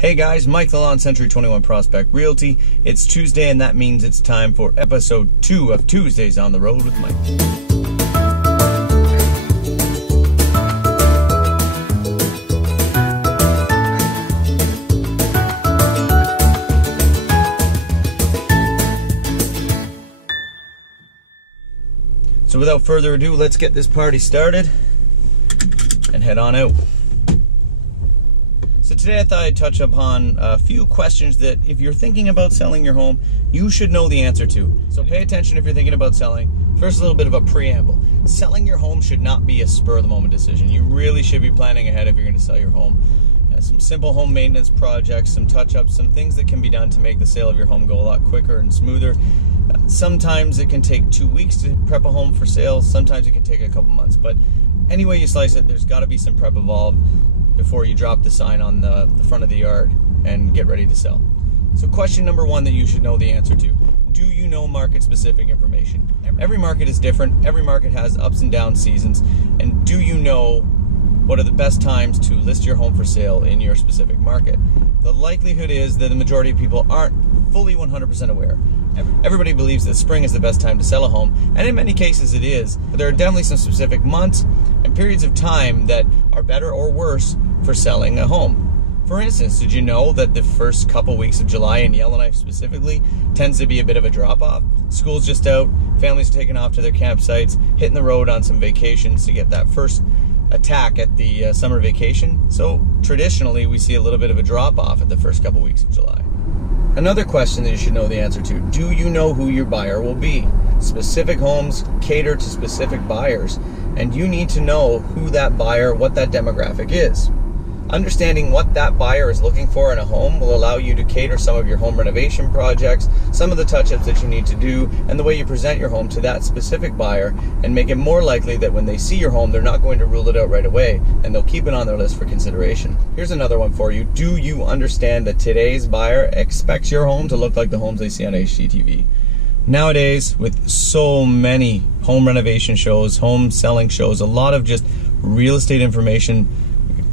Hey guys, Mike the Lawn Century 21 Prospect Realty. It's Tuesday and that means it's time for episode 2 of Tuesdays on the Road with Mike. So without further ado, let's get this party started and head on out. So today I thought I'd touch upon a few questions that if you're thinking about selling your home, you should know the answer to. So pay attention if you're thinking about selling. First, a little bit of a preamble. Selling your home should not be a spur-of-the-moment decision. You really should be planning ahead if you're going to sell your home. Some simple home maintenance projects, some touch-ups, some things that can be done to make the sale of your home go a lot quicker and smoother. Sometimes it can take 2 weeks to prep a home for sale. Sometimes it can take a couple months. But any way you slice it, there's got to be some prep involved before you drop the sign on the front of the yard and get ready to sell. So question number one that you should know the answer to. Do you know market-specific information? Every market is different. Every market has ups and down seasons. And do you know what are the best times to list your home for sale in your specific market? The likelihood is that the majority of people aren't fully 100% aware. Everybody believes that spring is the best time to sell a home, and in many cases it is, but there are definitely some specific months and periods of time that are better or worse for selling a home. For instance, did you know that the first couple weeks of July in Yellowknife specifically tends to be a bit of a drop-off? School's just out, families are taking off to their campsites, hitting the road on some vacations to get that first attack at the summer vacation. So traditionally we see a little bit of a drop-off at the first couple weeks of July. Another question that you should know the answer to. Do you know who your buyer will be? Specific homes cater to specific buyers, and you need to know who that buyer, what that demographic is. Understanding what that buyer is looking for in a home will allow you to cater some of your home renovation projects, some of the touch-ups that you need to do, and the way you present your home to that specific buyer, and make it more likely that when they see your home, they're not going to rule it out right away, and they'll keep it on their list for consideration. Here's another one for you. Do you understand that today's buyer expects your home to look like the homes they see on HGTV? Nowadays, with so many home renovation shows, home selling shows, a lot of just real estate information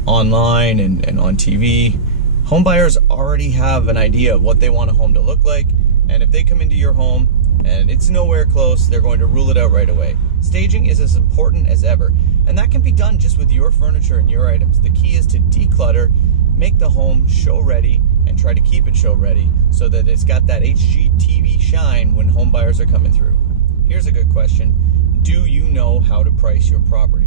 online and on TV, home buyers already have an idea of what they want a home to look like, and if they come into your home and it's nowhere close, they're going to rule it out right away. Staging is as important as ever, and that can be done just with your furniture and your items. The key is to declutter, make the home show ready, and try to keep it show ready so that it's got that HGTV shine when home buyers are coming through. Here's a good question. Do you know how to price your property?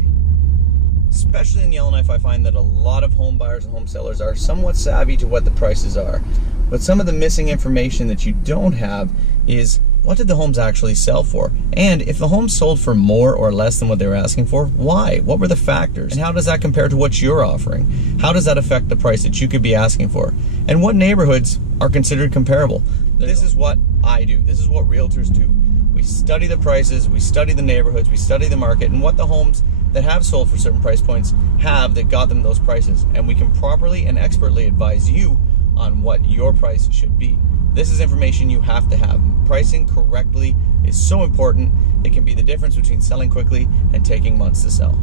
Especially in Yellowknife, I find that a lot of home buyers and home sellers are somewhat savvy to what the prices are. But some of the missing information that you don't have is, what did the homes actually sell for? And if the home sold for more or less than what they were asking for, why? What were the factors? And how does that compare to what you're offering? How does that affect the price that you could be asking for? And what neighborhoods are considered comparable? This is what I do. This is what realtors do. We study the prices, we study the neighborhoods, we study the market, and what the homes that have sold for certain price points have that got them those prices, and we can properly and expertly advise you on what your price should be. This is information you have to have. Pricing correctly is so important. It can be the difference between selling quickly and taking months to sell.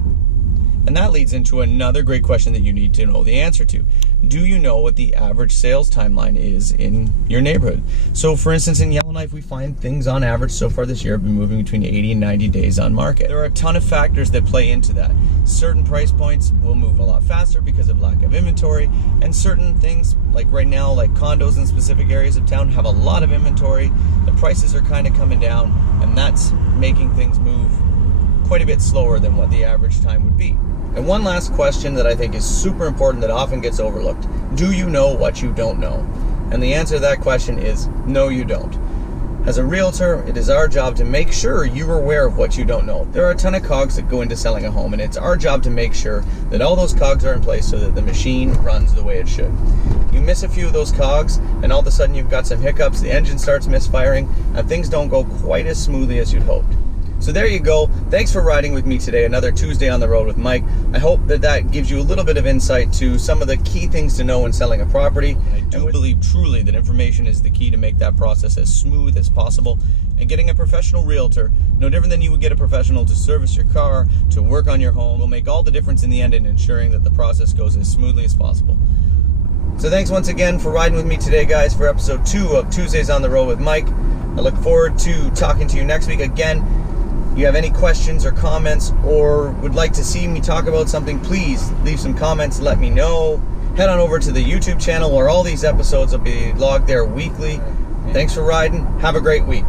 And that leads into another great question that you need to know the answer to. Do you know what the average sales timeline is in your neighborhood? So for instance, in Yellowknife, we find things on average so far this year have been moving between 80 and 90 days on market. There are a ton of factors that play into that. Certain price points will move a lot faster because of lack of inventory, and certain things, like right now, like condos in specific areas of town, have a lot of inventory. The prices are kind of coming down, and that's making things move quite a bit slower than what the average time would be. And one last question that I think is super important that often gets overlooked. Do you know what you don't know? And the answer to that question is no, you don't. As a realtor, it is our job to make sure you're aware of what you don't know. There are a ton of cogs that go into selling a home, and it's our job to make sure that all those cogs are in place so that the machine runs the way it should. You miss a few of those cogs, and all of a sudden you've got some hiccups, the engine starts misfiring, and things don't go quite as smoothly as you'd hoped. So there you go. Thanks for riding with me today. Another Tuesday on the Road with Mike. I hope that that gives you a little bit of insight to some of the key things to know when selling a property. I do believe truly that information is the key to make that process as smooth as possible. And getting a professional realtor, no different than you would get a professional to service your car, to work on your home, will make all the difference in the end in ensuring that the process goes as smoothly as possible. So thanks once again for riding with me today, guys, for episode 2 of Tuesdays on the Road with Mike. I look forward to talking to you next week. Again, you have any questions or comments or would like to see me talk about something, please leave some comments, let me know. Head on over to the YouTube channel where all these episodes will be logged there weekly. Thanks for riding. Have a great week.